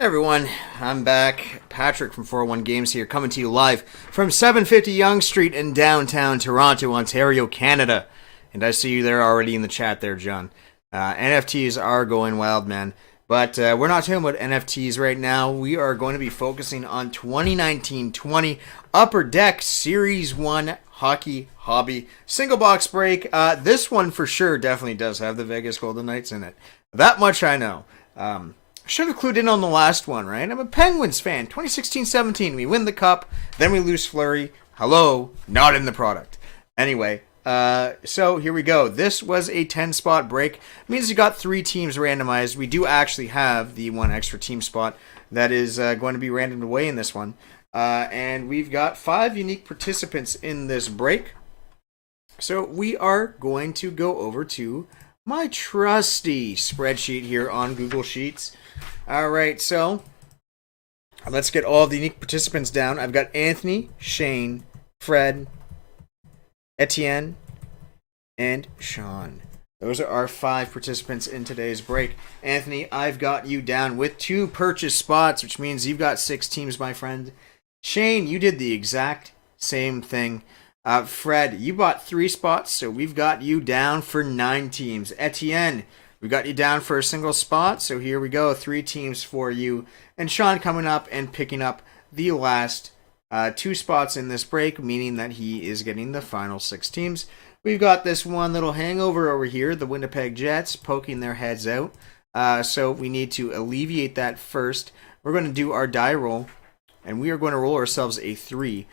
Everyone, I'm back. Patrick from 401 Games here, coming to you live from 750 Yonge Street in downtown Toronto, Ontario, Canada. And I see you there already in the chat there, John. NFTs are going wild, man. But we're not talking about NFTs right now. We are going to be focusing on 2019-20 Upper Deck Series 1 Hockey Hobby Single Box Break. This one for sure definitely does have the Vegas Golden Knights in it. That much I know. Should have clued in on the last one, right? I'm a Penguins fan. 2016-17, we win the Cup, then we lose Fleury. Hello, not in the product. Anyway, so here we go. This was a 10-spot break. It means you got 3 teams randomized. We do actually have the 1 extra team spot that is going to be randomed away in this one. And we've got 5 unique participants in this break. So we are going to go over to my trusty spreadsheet here on Google Sheets. All right, so let's get all the unique participants down. I've got Anthony, Shane, Fred, Etienne, and Sean. Those are our 5 participants in today's break. Anthony, I've got you down with 2 purchase spots, which means you've got 6 teams, my friend. Shane, you did the exact same thing. Fred, you bought 3 spots, so we've got you down for 9 teams. Etienne, we got you down for a single spot, so here we go, 3 teams for you. And Sean coming up and picking up the last 2 spots in this break, meaning that he is getting the final 6 teams. We've got this one little hangover over here, the Winnipeg Jets, poking their heads out. So we need to alleviate that first. We're going to do our die roll, and we are going to roll ourselves a 3.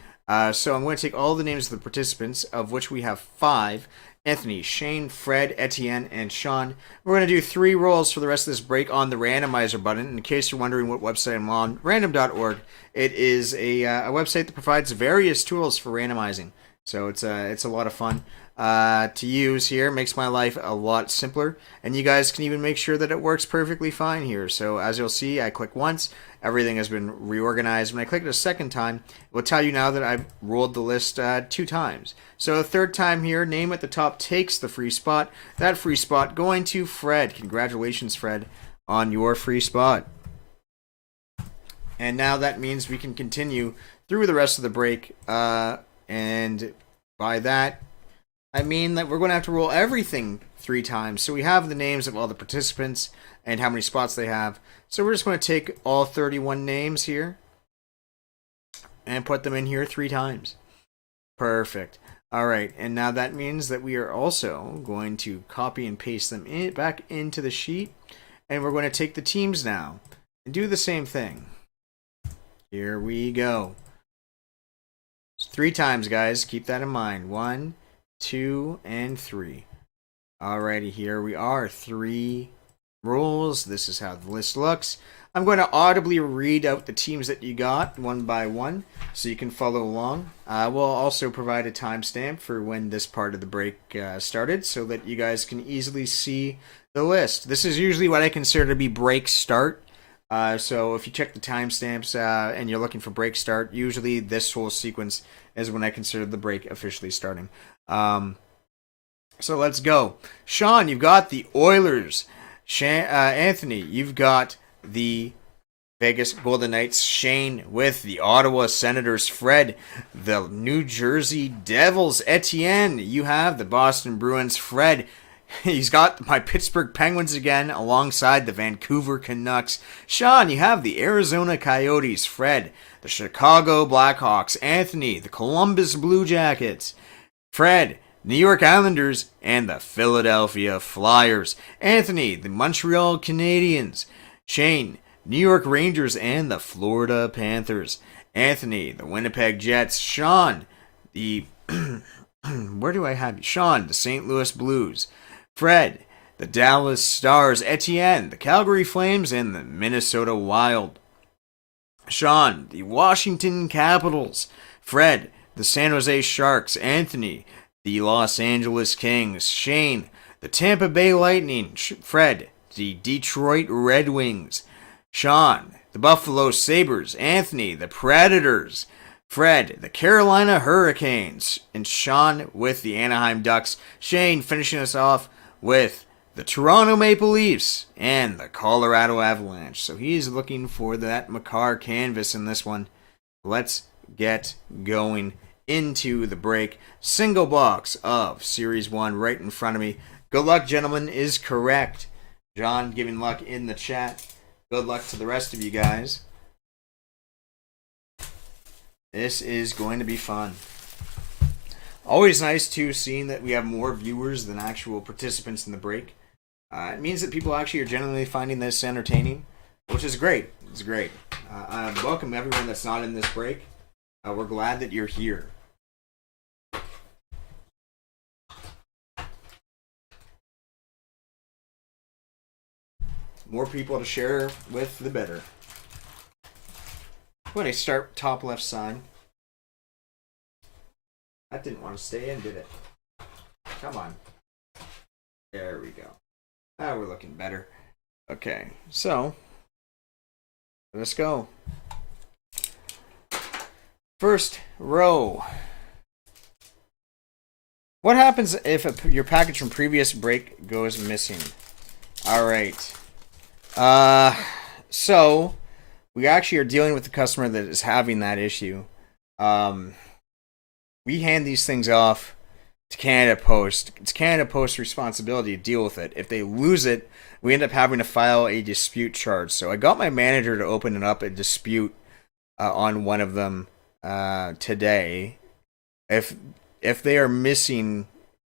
So I'm going to take all the names of the participants, of which we have 5. Anthony, Shane, Fred, Etienne, and Sean. We're going to do 3 rolls for the rest of this break on the randomizer button. In case you're wondering what website I'm on, random.org. It is a website that provides various tools for randomizing. So it's a lot of fun to use here. It makes my life a lot simpler. And you guys can even make sure that it works perfectly fine here. So as you'll see, I click once. Everything has been reorganized. When I click it a second time, it will tell you now that I've rolled the list 2 times. So the third time here, name at the top takes the free spot. That free spot going to Fred. Congratulations, Fred, on your free spot. And now that means we can continue through the rest of the break. And by that, I mean that we're going to have to roll everything 3 times. So we have the names of all the participants and how many spots they have. So we're just going to take all 31 names here and put them in here 3 times. Perfect. All right, and now that means that we are also going to copy and paste them back into the sheet, and we're going to take the teams now and do the same thing. Here we go. 3 times, guys. Keep that in mind. 1, 2, and 3. Alrighty, here we are. 3 rules. This is how the list looks. I'm going to audibly read out the teams that you got one by one so you can follow along. We'll also provide a timestamp for when this part of the break started so that you guys can easily see the list. This is usually what I consider to be break start. So if you check the timestamps and you're looking for break start, usually this whole sequence is when I consider the break officially starting. So let's go. Sean, you've got the Oilers. Anthony, you've got the Vegas Golden Knights. Shane with the Ottawa Senators. Fred, the New Jersey Devils. Etienne, you have the Boston Bruins. Fred, he's got my Pittsburgh Penguins again alongside the Vancouver Canucks. Sean, you have the Arizona Coyotes. Fred, the Chicago Blackhawks. Anthony, the Columbus Blue Jackets. Fred, New York Islanders, and the Philadelphia Flyers. Anthony, the Montreal Canadiens. Shane, New York Rangers, and the Florida Panthers. Anthony, the Winnipeg Jets. Sean, the... where do I have you? Sean, the St. Louis Blues. Fred, the Dallas Stars. Etienne, the Calgary Flames, and the Minnesota Wild. Sean, the Washington Capitals. Fred, the San Jose Sharks. Anthony, the Los Angeles Kings. Shane, the Tampa Bay Lightning. Fred, the Detroit Red Wings. Sean, the Buffalo Sabres. Anthony, the Predators. Fred, the Carolina Hurricanes. And Sean with the Anaheim Ducks. Shane finishing us off with the Toronto Maple Leafs and the Colorado Avalanche. So he's looking for that Makar canvas in this one. Let's get going into the break. Single box of Series 1 right in front of me. Good luck, gentlemen, is correct. John giving luck in the chat. Good luck to the rest of you guys. This is going to be fun. Always nice too, seeing that we have more viewers than actual participants in the break. It means that people actually are genuinely finding this entertaining, which is great. It's great. Welcome everyone that's not in this break. We're glad that you're here. More people to share with, the better. When I start top left side. That didn't want to stay in, did it? Come on. There we go. Now we're looking better. Okay, so let's go. First row. What happens if your package from previous break goes missing? All right. So we actually are dealing with the customer that is having that issue. We hand these things off to Canada Post. It's Canada Post's responsibility to deal with it. If they lose it, we end up having to file a dispute charge. So I got my manager to open up a dispute on one of them today. If they are missing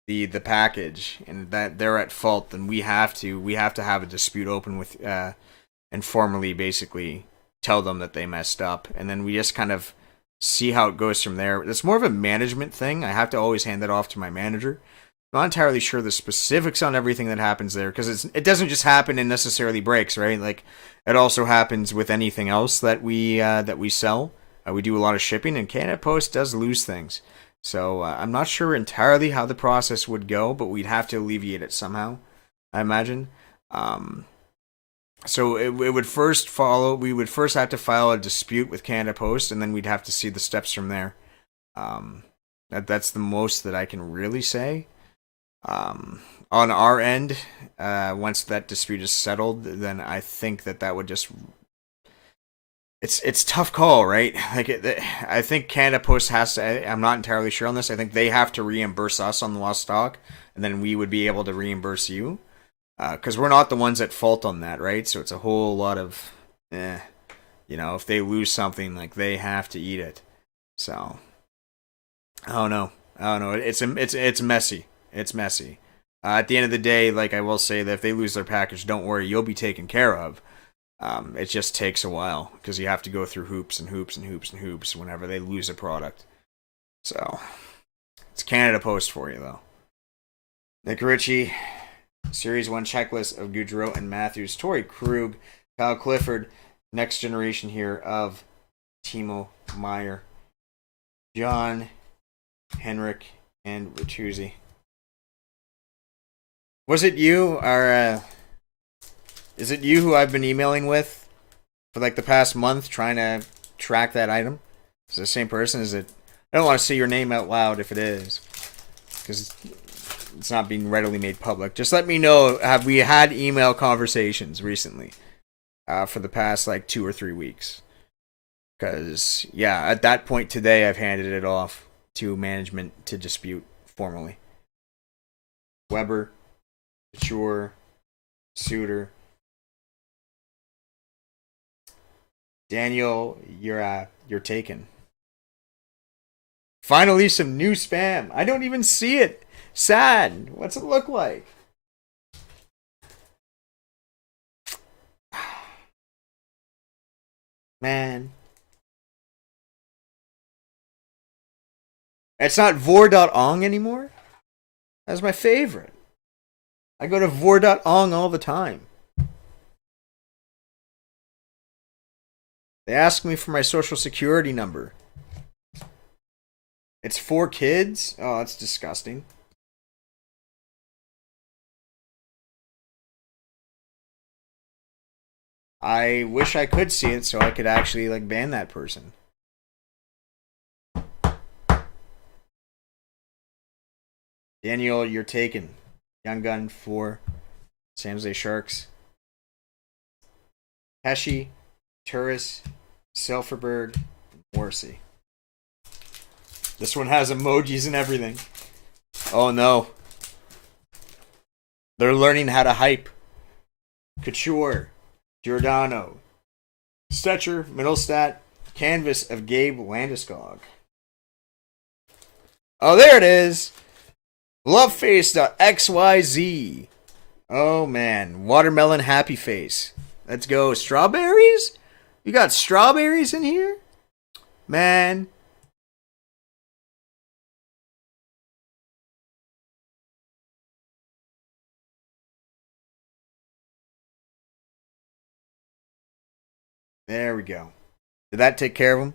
the package and that they're at fault, then we have to have a dispute open with and formally basically tell them that they messed up, and then we just kind of see how it goes from there. It's more of a management thing. I have to always hand that off to my manager. I'm not entirely sure the specifics on everything that happens there, because it doesn't just happen and necessarily breaks, right? Like, it also happens with anything else that we sell. We do a lot of shipping, and Canada Post does lose things. So I'm not sure entirely how the process would go, but we'd have to alleviate it somehow, I imagine. So it would first follow. We would first have to file a dispute with Canada Post, and then we'd have to see the steps from there. That's the most that I can really say. On our end, once that dispute is settled, then I think that would just. It's a tough call, right? I think Canada Post has to. I'm not entirely sure on this. I think they have to reimburse us on the lost stock, and then we would be able to reimburse you. Because we're not the ones at fault on that, right? So it's a whole lot of, if they lose something, like, they have to eat it. So, I don't know. It's messy. It's messy. At the end of the day, like, I will say that if they lose their package, don't worry, you'll be taken care of. It just takes a while because you have to go through hoops and hoops and hoops and hoops whenever they lose a product. So, it's Canada Post for you, though. Nick Ritchie. Series 1 checklist of Goudreau and Matthews, Torrey Krug, Kyle Clifford, next generation here of Timo Meier, John, Henrik, and Bertuzzi. Was it you, or is it you who I've been emailing with for like the past month trying to track that item? Is it the same person? Is it? I don't want to say your name out loud if it is, because it's not being readily made public. Just let me know, have we had email conversations recently for the past like 2 or 3 weeks? Because, yeah, at that point today, I've handed it off to management to dispute formally. Weber, Couture, Suter. Daniel, you're taken. Finally, some new spam. I don't even see it. Sad. What's it look like? Man. It's not vor.ong anymore? That's my favorite. I go to vor.ong all the time. They ask me for my social security number. It's 4 kids? Oh, that's disgusting. I wish I could see it so I could actually like ban that person. Daniel, you're taken. Young Gun 4. San Jose Sharks. Pesci, Turris, Silverberg, Morrissey. This one has emojis and everything. Oh no. They're learning how to hype. Couture, Giordano, Stetcher, Middlestat, canvas of Gabe Landeskog. Oh, there it is. Loveface.xyz. Oh, man. Watermelon happy face. Let's go. Strawberries? You got strawberries in here? Man. There we go. Did that take care of them?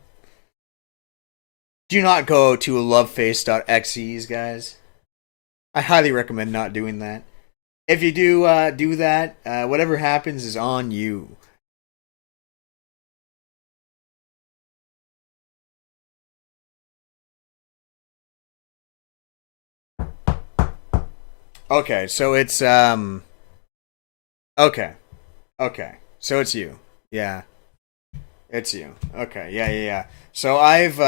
Do not go to loveface.xyz, guys. I highly recommend not doing that. If you do that, whatever happens is on you. Okay, so it's okay. Okay. So it's you. Yeah. It's you. Okay. Yeah. So I've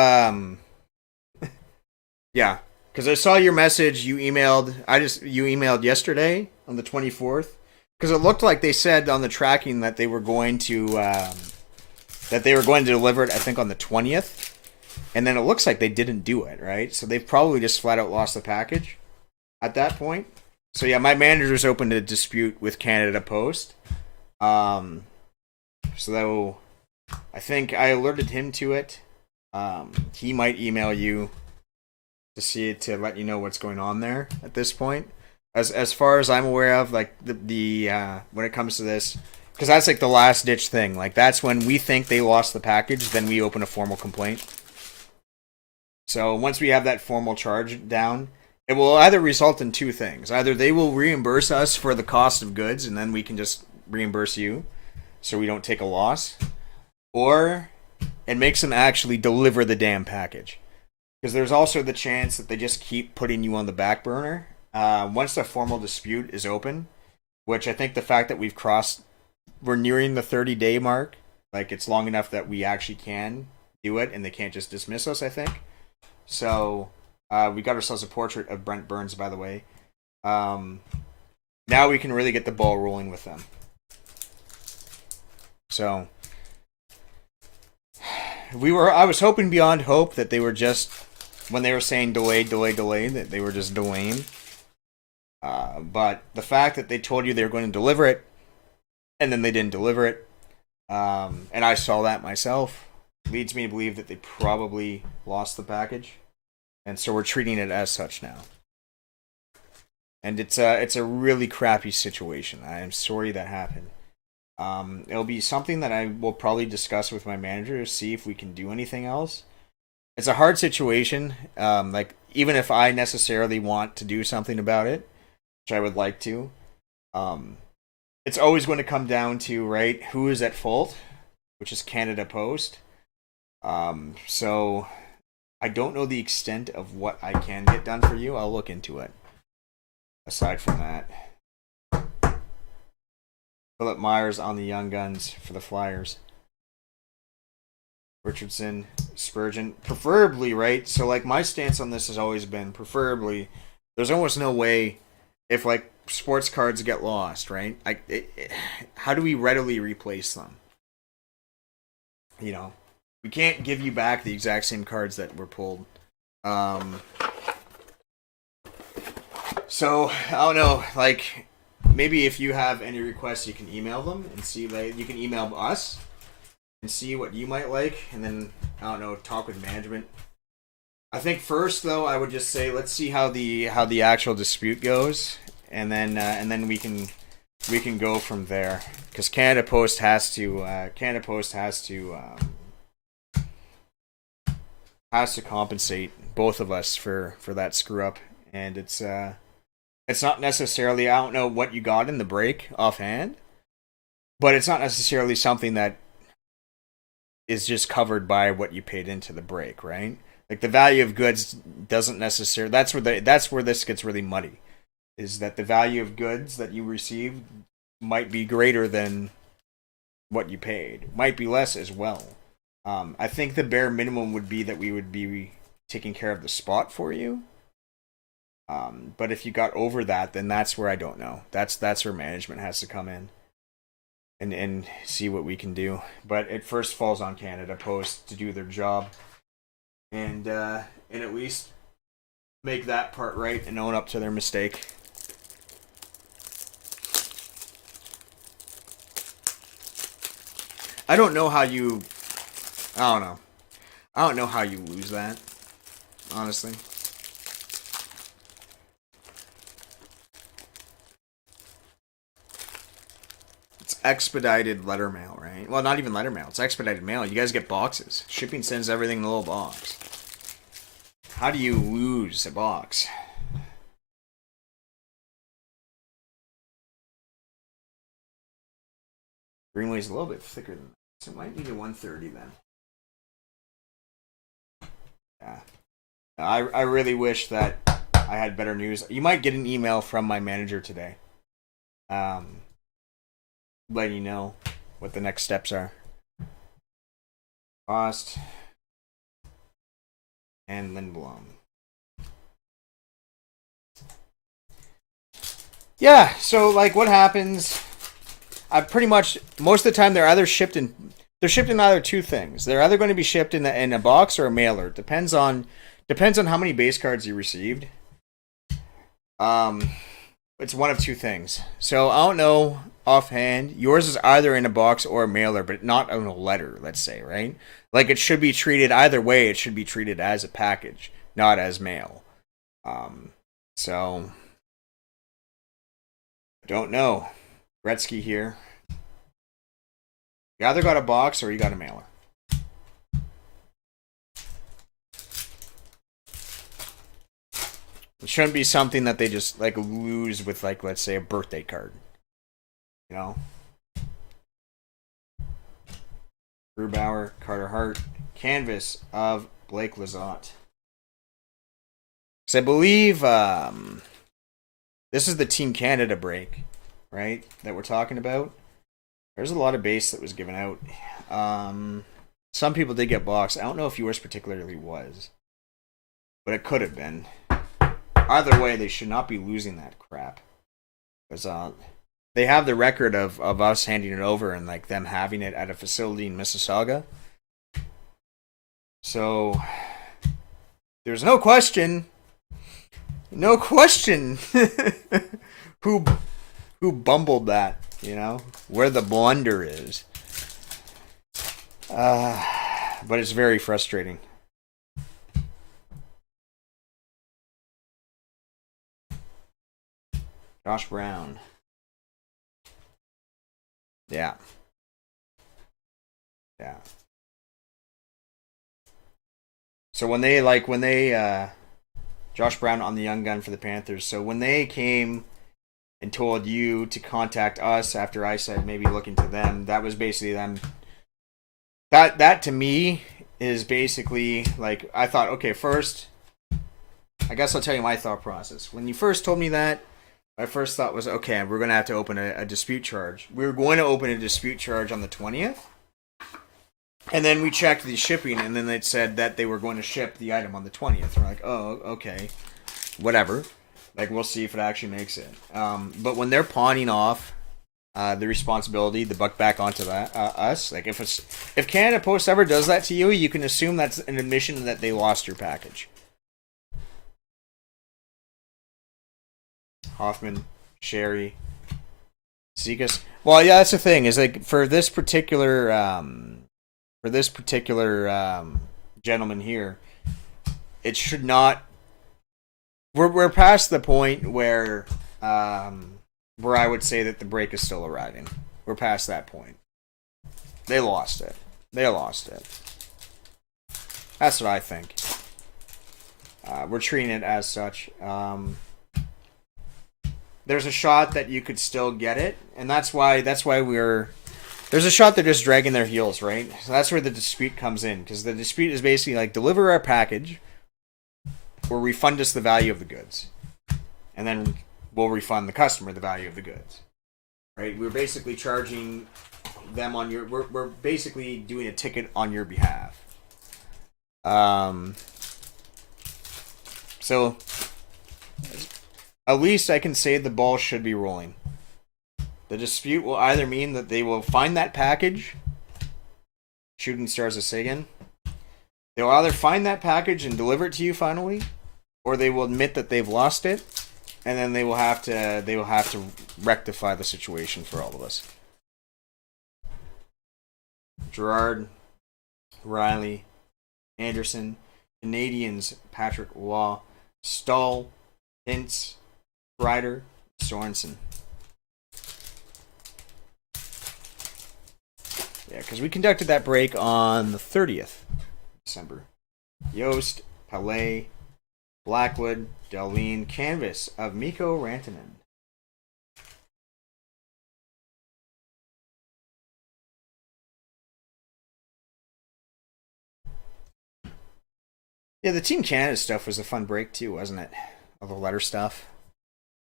yeah, cuz I saw your message you emailed. You emailed yesterday on the 24th cuz it looked like they said on the tracking that they were going to deliver it I think on the 20th. And then it looks like they didn't do it, right? So they've probably just flat out lost the package at that point. So yeah, my manager's open to dispute with Canada Post. So I think I alerted him to it. He might email you to let you know what's going on there at this point. As far as I'm aware of, like the when it comes to this, because that's like the last ditch thing. Like that's when we think they lost the package, then we open a formal complaint. So once we have that formal charge down, it will either result in two things. Either they will reimburse us for the cost of goods, and then we can just reimburse you, so we don't take a loss, or it makes them actually deliver the damn package. Because there's also the chance that they just keep putting you on the back burner. Once the formal dispute is open, which I think the fact that we're nearing the 30-day mark, like it's long enough that we actually can do it, and they can't just dismiss us, I think. So we got ourselves a portrait of Brent Burns, by the way. Now we can really get the ball rolling with them. So I was hoping beyond hope that they were just, when they were saying delay, that they were just delaying. But the fact that they told you they were going to deliver it, and then they didn't deliver it, and I saw that myself, leads me to believe that they probably lost the package, and so we're treating it as such now. And it's a really crappy situation. I am sorry that happened. It'll be something that I will probably discuss with my manager to see if we can do anything else. It's a hard situation. Like even if I necessarily want to do something about it, which I would like to, it's always going to come down to, right, who is at fault, which is Canada Post. So I don't know the extent of what I can get done for you. I'll look into it. Aside from that, Philip Myers on the Young Guns for the Flyers. Richardson, Spurgeon, preferably, right? So like my stance on this has always been preferably. There's almost no way if like sports cards get lost, right? How do we readily replace them? You know, we can't give you back the exact same cards that were pulled. So I don't know, like maybe if you have any requests, you can email them and see. Like you can email us and see what you might like, and then I don't know, talk with management. I think first though, I would just say let's see how the actual dispute goes, and then we can go from there. Because Canada Post has to compensate both of us for that screw up, and it's not necessarily, I don't know what you got in the break offhand, but it's not necessarily something that is just covered by what you paid into the break, right? Like the value of goods doesn't necessarily, that's where this gets really muddy, is that the value of goods that you received might be greater than what you paid, might be less as well. I think the bare minimum would be that we would be taking care of the spot for you. But if you got over that, then that's where I don't know. That's where management has to come in. and see what we can do. But it first falls on Canada Post to do their job, and at least make that part right and own up to their mistake. I don't know how you. I don't know. I don't know how you lose that, honestly. It's expedited letter mail, right? Well, not even letter mail. It's expedited mail. You guys get boxes. Shipping sends everything in a little box. How do you lose a box? Greenway's a little bit thicker than that, so it might need a 130 then. Yeah. I really wish that I had better news. You might get an email from my manager today, letting you know what the next steps are. Cost and Lindblom. Yeah, so like what happens? I pretty much most of the time they're either shipped in. They're shipped in either two things. They're either going to be shipped in a box or a mailer. It depends on how many base cards you received. It's one of two things. So I don't know offhand. Yours is either in a box or a mailer, but not in a letter. Let's say, right? Like it should be treated either way. It should be treated as a package, not as mail. So I don't know. Gretzky here. You either got a box or you got a mailer. It shouldn't be something that they just like lose with like, let's say, a birthday card. You know? Grubauer, Carter Hart, canvas of Blake Lizotte. So I believe this is the Team Canada break, right? That we're talking about. There's a lot of base that was given out. Some people did get boxed. I don't know if yours particularly was, but it could have been. Either way, they should not be losing that crap. Because they have the record of us handing it over and like them having it at a facility in Mississauga. So there's no question who bumbled that, you know, where the blunder is. But it's very frustrating. Josh Brown. Yeah. Yeah. So when they Josh Brown on the young gun for the Panthers. So when they came and told you to contact us after I said maybe look into them, that was basically them. That to me is basically like, I thought, okay, first, I guess I'll tell you my thought process. When you first told me that, my first thought was, okay, we're going to have to open a dispute charge. We were going to open a dispute charge on the 20th. And then we checked the shipping, and then it said that they were going to ship the item on the 20th. We're like, oh, okay, whatever. Like, we'll see if it actually makes it. But when they're pawning off the responsibility, the buck back onto that us, like if Canada Post ever does that to you, you can assume that's an admission that they lost your package. Hoffman, Sherry, Zekas. Well, yeah, that's the thing. Is like for this particular gentleman here, it should not. We're past the point where I would say that the break is still arriving. We're past that point. They lost it. That's what I think. We're treating it as such. There's a shot that you could still get it, and that's why there's a shot they're just dragging their heels, right? So that's where the dispute comes in, because the dispute is basically like, deliver our package or refund us the value of the goods, and then we'll refund the customer the value of the goods, right? We're basically charging them on your, we're basically doing a ticket on your behalf. So at least I can say the ball should be rolling. The dispute will either mean that they will find that package, Shooting Stars of Sagan. They'll either find that package and deliver it to you finally, or they will admit that they've lost it, and then they will have to rectify the situation for all of us. Gerard, Riley, Anderson, Canadians, Patrick Waugh, Stahl, Hintz, Ryder, Sorensen. Yeah, because we conducted that break on the 30th December. Yost, Palais, Blackwood, Delvine, canvas of Mikko Rantanen. Yeah, the Team Canada stuff was a fun break too, wasn't it? All the letter stuff.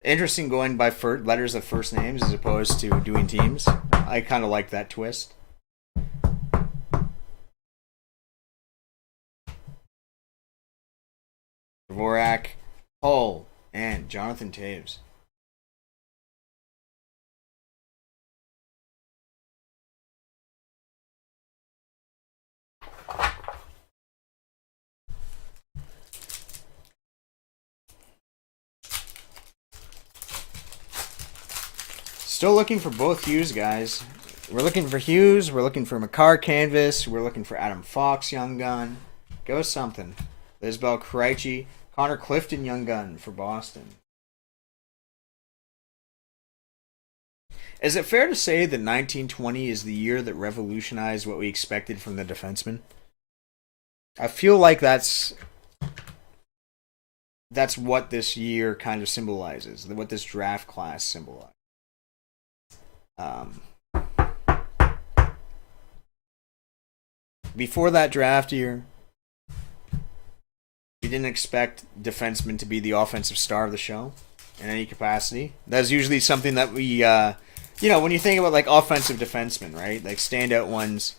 Interesting going by letters of first names as opposed to doing teams. I kind of like that twist. Dvorak, Hull, and Jonathan Toews. Still looking for both Hughes guys. We're looking for Hughes. We're looking for Makar canvas. We're looking for Adam Fox Young Gun. Go something. Lisbel Krejci, Connor Clifton Young Gun for Boston. Is it fair to say that 1920 is the year that revolutionized what we expected from the defenseman? I feel like that's what this year kind of symbolizes, what this draft class symbolizes. Before that draft year, we didn't expect defensemen to be the offensive star of the show in any capacity. That's usually something that we, when you think about like offensive defensemen, right? Like standout ones,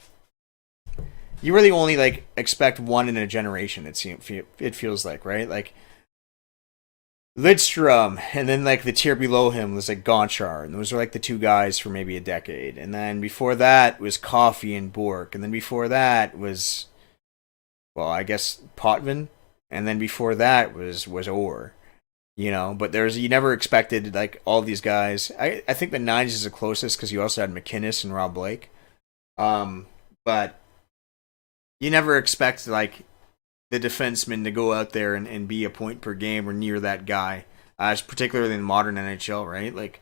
you really only like expect one in a generation. It feels like, right? Like Lidstrom, and then like the tier below him was like Gonchar, and those are like the two guys for maybe a decade. And then before that was Coffey and Bork, and then before that was, well, I guess Potvin, and then before that was Orr, But you never expected like all these guys. I think the 90s is the closest because you also had McInnes and Rob Blake, but you never expect like the defenseman to go out there and be a point per game or near that guy, particularly in the modern NHL, right? Like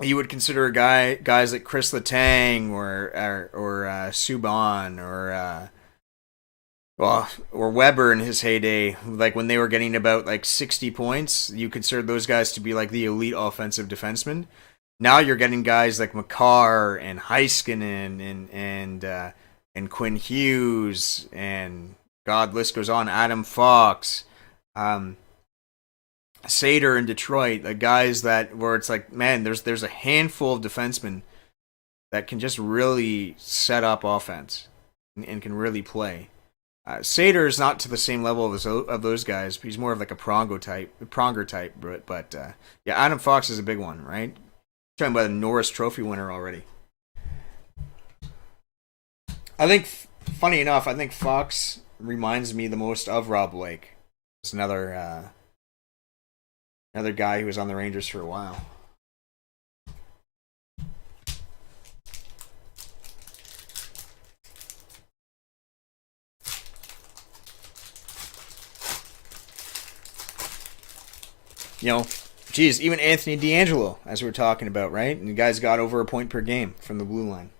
you would consider guys like Chris Letang or Subban or Weber in his heyday, like when they were getting about like 60 points, you consider those guys to be like the elite offensive defensemen. Now you're getting guys like Makar and Heiskanen and Quinn Hughes, and God, list goes on. Adam Fox, Sater in Detroit, the guys that where it's like, man, there's a handful of defensemen that can just really set up offense and can really play. Sater is not to the same level of those guys. He's more of like a pronger type, but yeah, Adam Fox is a big one, right? Talking about a Norris Trophy winner already. I think, funny enough, I think Fox reminds me the most of Rob Blake. It's another guy who was on the Rangers for a while. Even Anthony DeAngelo, as we were talking about, right? And the guy's got over a point per game from the blue line.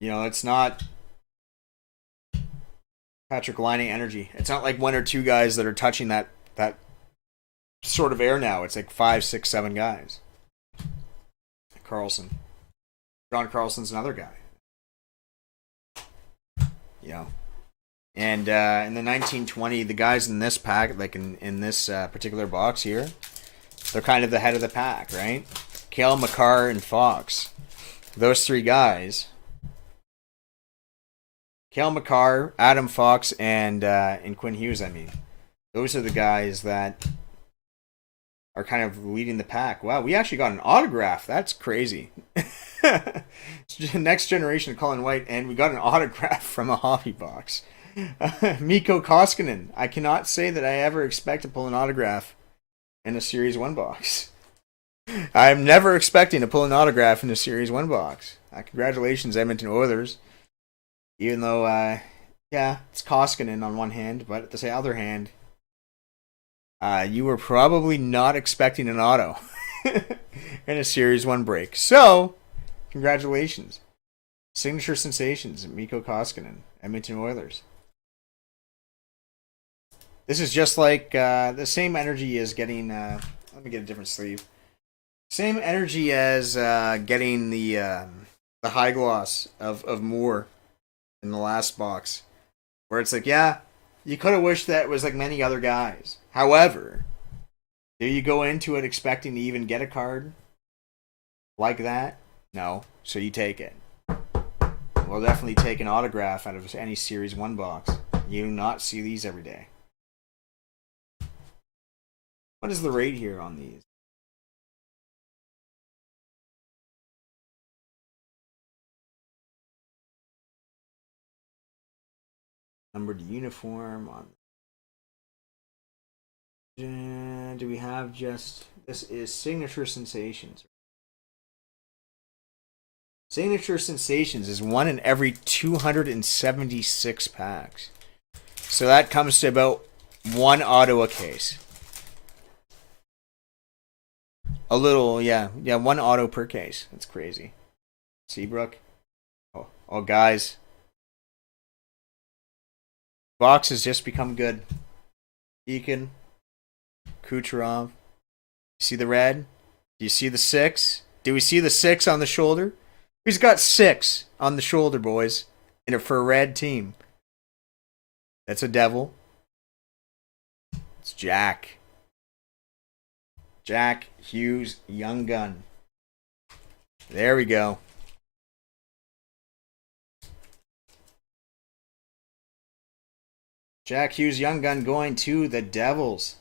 It's not Patrick Laine energy. It's not like one or two guys that are touching that sort of air now. It's like 5, 6, 7 guys. Carlson. John Carlson's another guy. And in the 1920, the guys in this pack, like in this particular box here, they're kind of the head of the pack, right? Cale, Makar, and Fox. Those three guys. Cale Makar, Adam Fox, and Quinn Hughes, those are the guys that are kind of leading the pack. Wow, we actually got an autograph. That's crazy. Next generation of Colin White, and we got an autograph from a hobby box. Mikko Koskinen. I cannot say that I ever expect to pull an autograph in a Series 1 box. I'm never expecting to pull an autograph in a Series 1 box. Congratulations, Edmonton Oilers. Even though, yeah, it's Koskinen on one hand, but at the other hand, you were probably not expecting an auto in a Series 1 break. So, congratulations. Signature Sensations, Mikko Koskinen, Edmonton Oilers. This is just like the same energy as getting... let me get a different sleeve. Same energy as getting the high gloss of Moore in the last box. Where it's like, yeah, you could have wished that it was like many other guys. However, do you go into it expecting to even get a card like that? No. So you take it. We'll definitely take an autograph out of any Series 1 box. You do not see these every day. What is the rate here on these? Numbered uniform on. Do we have just... This is Signature Sensations. Signature Sensations is 1 in every 276 packs. So that comes to about 1 auto a case. A little, yeah, 1 auto per case. That's crazy. Seabrook. Oh, guys. Box has just become good. Deacon. Kucherov. See the red? Do you see the 6? Do we see the 6 on the shoulder? He's got 6 on the shoulder, boys. For a red team. That's a devil. It's Jack. Jack Hughes, Young Gun. There we go. Jack Hughes, Young Gun going to the Devils.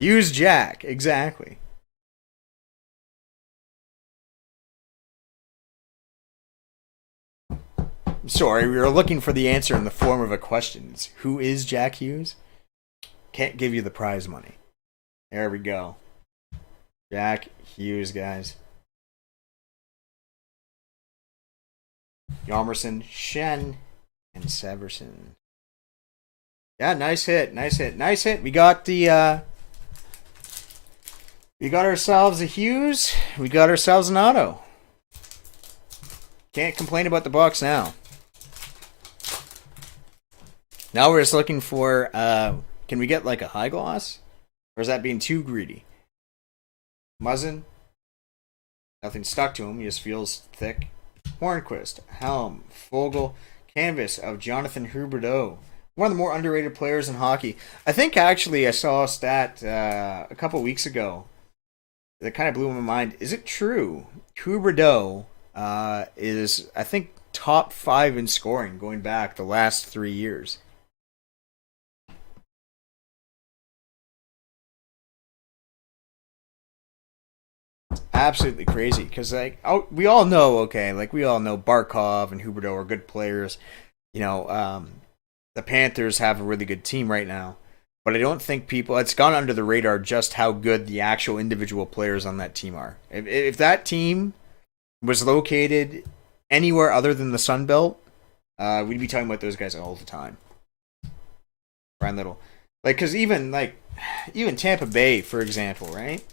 Use Jack, exactly. Sorry, we were looking for the answer in the form of a question. Who is Jack Hughes? Can't give you the prize money. There we go. Jack Hughes, guys. Yarmerson, Shen, and Severson. Yeah, nice hit. We got the we got ourselves a Hughes. We got ourselves an auto. Can't complain about the box now. Now we're just looking for, can we get like a high gloss? Or is that being too greedy? Muzzin. Nothing stuck to him. He just feels thick. Hornquist, Helm, Fogle, canvas of Jonathan Huberdeau. One of the more underrated players in hockey. I think actually I saw a stat a couple weeks ago that kind of blew my mind. Is it true? Huberdeau is, I think, top 5 in scoring going back the last 3 years. Absolutely crazy, because like we all know, okay, like we all know Barkov and Huberdeau are good players. You know, the Panthers have a really good team right now, but I don't think it's gone under the radar just how good the actual individual players on that team are. If that team was located anywhere other than the Sun Belt, we'd be talking about those guys all the time. Brian Little, like, because even Tampa Bay, for example, right?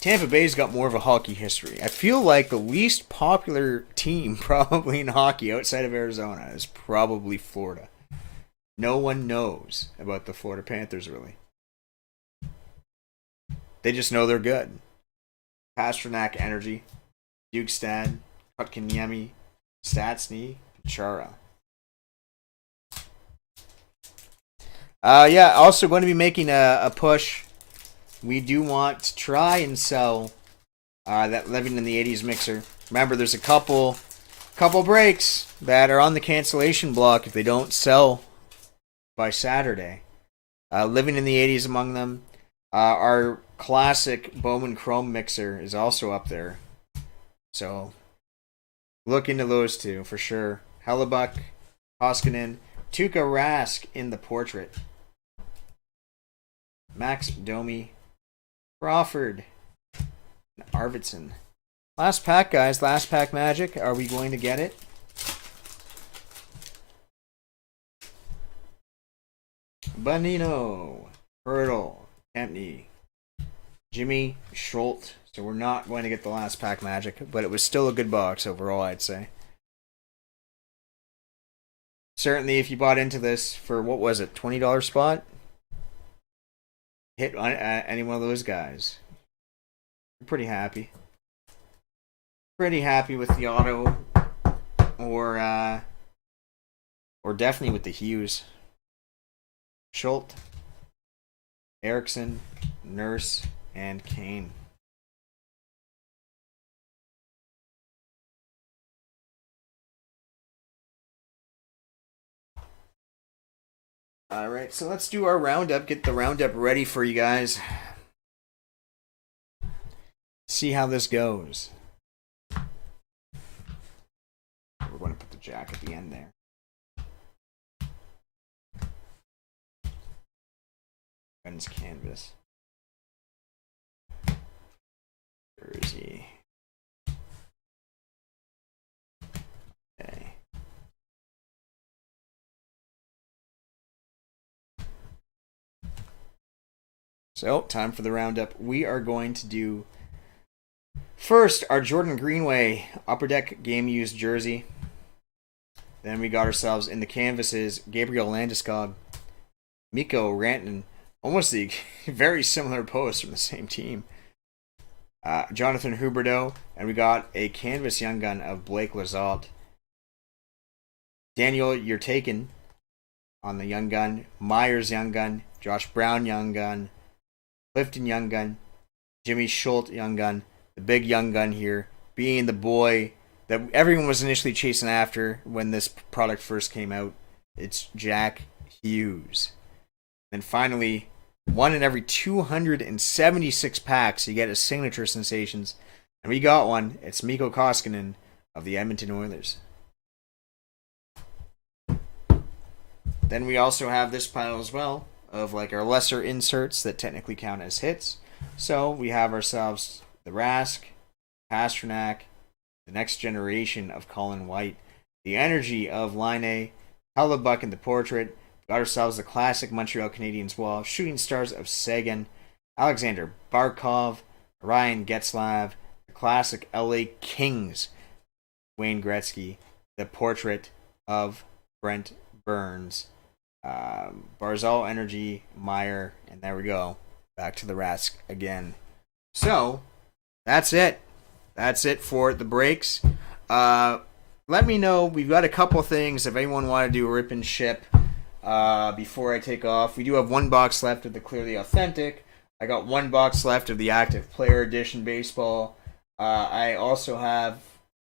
Tampa Bay's got more of a hockey history. I feel like the least popular team probably in hockey outside of Arizona is probably Florida. No one knows about the Florida Panthers, really. They just know they're good. Pasternak, Energy, Bukestad, Kotkaniemi, Stastny, Chara. Yeah, also going to be making a push. We do want to try and sell that Living in the 80s mixer. Remember, there's a couple breaks that are on the cancellation block if they don't sell by Saturday. Living in the 80s among them. Our classic Bowman Chrome mixer is also up there. So look into those two for sure. Hellebuck, Koskinen, Tuukka Rask in the portrait. Max Domi, Crawford, and Arvidsson. Last pack, guys. Last pack magic. Are we going to get it? Bonino, Hurdle, Kempney, Jimmy Schultz. So we're not going to get the last pack magic, but it was still a good box overall, I'd say. Certainly, if you bought into this for, what was it, $20 spot? Hit on any one of those guys. I'm pretty happy. Pretty happy with the auto, or definitely with the Hughes. Schultz, Erickson, Nurse, and Kane. Alright, so let's do our roundup. Get the roundup ready for you guys. See how this goes. We're going to put the jack at the end there. Guns canvas. Jersey. Okay. So, time for the roundup. We are going to do first our Jordan Greenway Upper Deck game used jersey. Then we got ourselves in the canvases Gabriel Landeskog, Mikko Rantanen, almost the very similar post from the same team. Jonathan Huberdeau, and we got a canvas young gun of Blake Lizotte. Daniel You're Taken on the young gun, Myers young gun, Josh Brown young gun, Clifton young gun, Jimmy Schultz young gun, the big young gun here being the boy that everyone was initially chasing after when this product first came out. It's Jack Hughes. And finally, one in every 276 packs, you get a signature sensations. And we got one. It's Mikko Koskinen of the Edmonton Oilers. Then we also have this pile as well of like our lesser inserts that technically count as hits. So we have ourselves the Rask, Pasternak, the next generation of Colin White, the energy of Laine, Hellebuck in the portrait. Got ourselves the classic Montreal Canadiens wall, shooting stars of Sagan, Alexander Barkov, Ryan Getzlav, the classic LA Kings, Wayne Gretzky, the portrait of Brent Burns, Barzal Energy, Meyer, and there we go. Back to the Rask again. So, that's it. That's it for the breaks. Let me know. We've got a couple things. If anyone want to do a rip and ship before I take off. We do have one box left of the Clearly Authentic. I got one box left of the Active Player Edition Baseball. I also have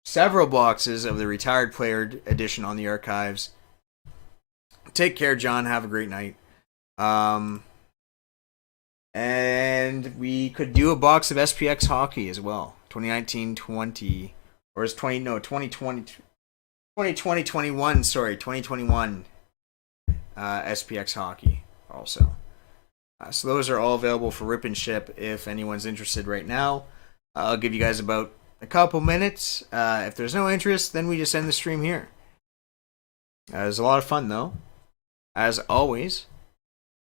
several boxes of the Retired Player Edition on the archives. Take care, John. Have a great night. And we could do a box of SPX Hockey as well. 2019-20. Or is 2020-21, sorry. 2021 SPX Hockey also. So those are all available for rip and ship if anyone's interested right now. I'll give you guys about a couple minutes. If there's no interest, then we just end the stream here. It was a lot of fun, though. As always.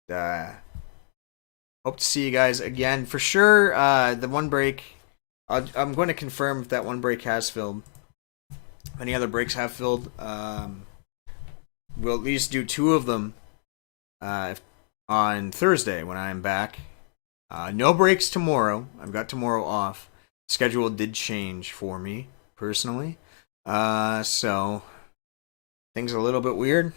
Hope to see you guys again. For sure, the one break, I'm going to confirm if that one break has filled. If any other breaks have filled, we'll at least do two of them on Thursday when I'm back. No breaks tomorrow. I've got tomorrow off. Schedule did change for me, personally. So, things are a little bit weird.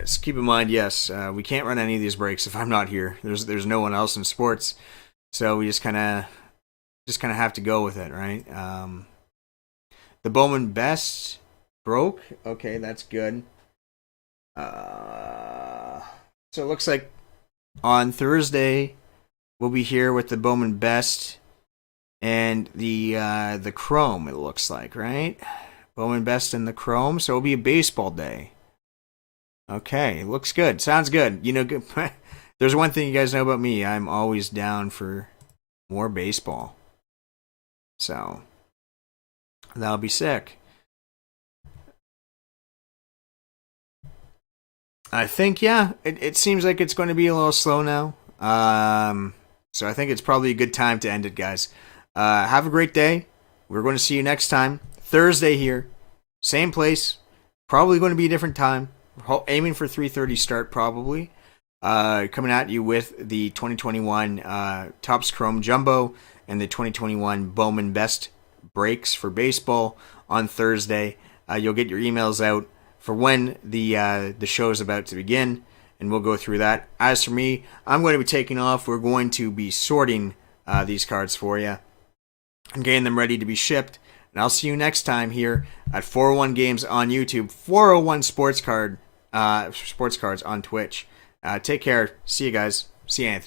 Just keep in mind, yes, we can't run any of these breaks if I'm not here. There's no one else in sports, so we just kind of have to go with it, right? The Bowman Best broke. Okay, that's good. So it looks like on Thursday we'll be here with the Bowman Best and the Chrome. It looks like, right? Bowman Best and the Chrome. So it'll be a baseball day. Okay, looks good. Sounds good. You know, there's one thing you guys know about me. I'm always down for more baseball. So that'll be sick. I think, yeah, it seems like it's going to be a little slow now. So I think it's probably a good time to end it, guys. Have a great day. We're going to see you next time. Thursday here. Same place. Probably going to be a different time. Aiming for 3:30 start, probably. Coming at you with the 2021 Topps Chrome Jumbo and the 2021 Bowman Best breaks for baseball on Thursday. You'll get your emails out for when the show is about to begin, and we'll go through that. As for me, I'm going to be taking off. We're going to be sorting these cards for you and getting them ready to be shipped. And I'll see you next time here at 401 Games on YouTube, 401 Sports Cards on Twitch. Take care. See you guys. See you, Anthony.